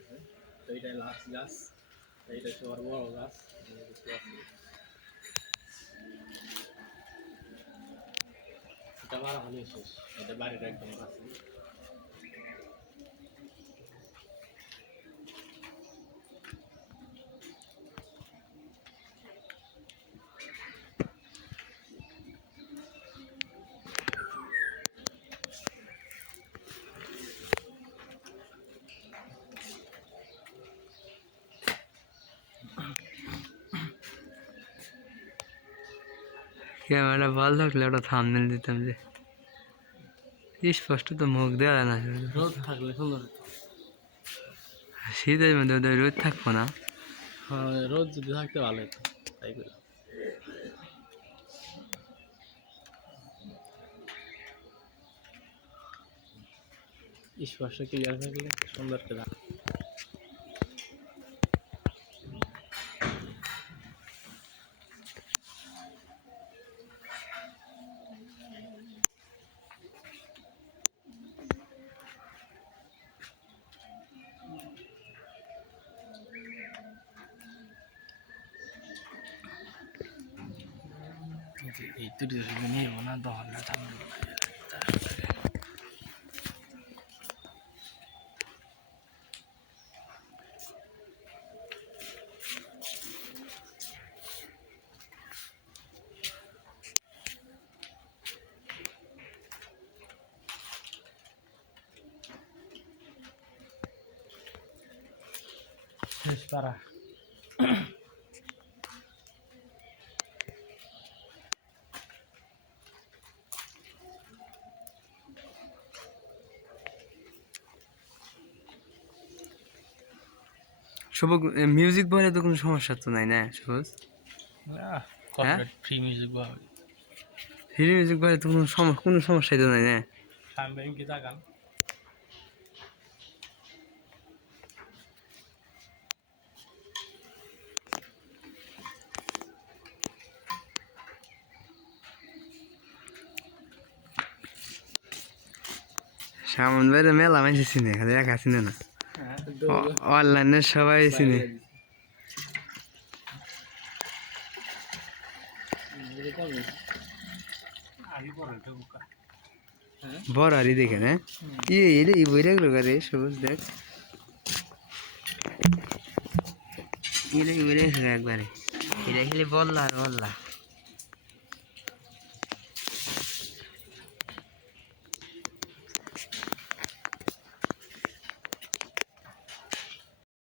গেছে তো এটা লাস্ট গাছ তো এইটা সবার বড় গাছ দেখতে পাচ্ছি। এটা হলে শেষ, এটা বাড়ির একদম কাছে ক্যামেরা ভালো থাকলে ওটা থামনেল দিতাম যে। স্পষ্ট তো মুখ দেওয়া যায় না। রোদ থাকলে সুন্দর শীতের মধ্যে ওদের রোদ থাকব না। হ্যাঁ রোদ যদি থাকতে ভালো হতো তাই করে। স্পর্শ ক্লিয়ার থাকলে সুন্দর এই তুই শুধু নিয়ে না দহন না শেষ পারা মিউজিক বলে তো কোনো সমস্যা তো নাই না সবুজ ফ্রি মিউজিক বলে তো কোনো সমস্যা কোনো সমস্যাই তো নাই না? সাম সামন বাইরে মেলা মাইছে চিনে খালি একা চিনে না। অনলাইনে সবাই চিনে। বড় আরই দেখে না? ইয়ে এটা ই রাখল রে, সবুজ দেখ। একবারে। বললা আর বললা।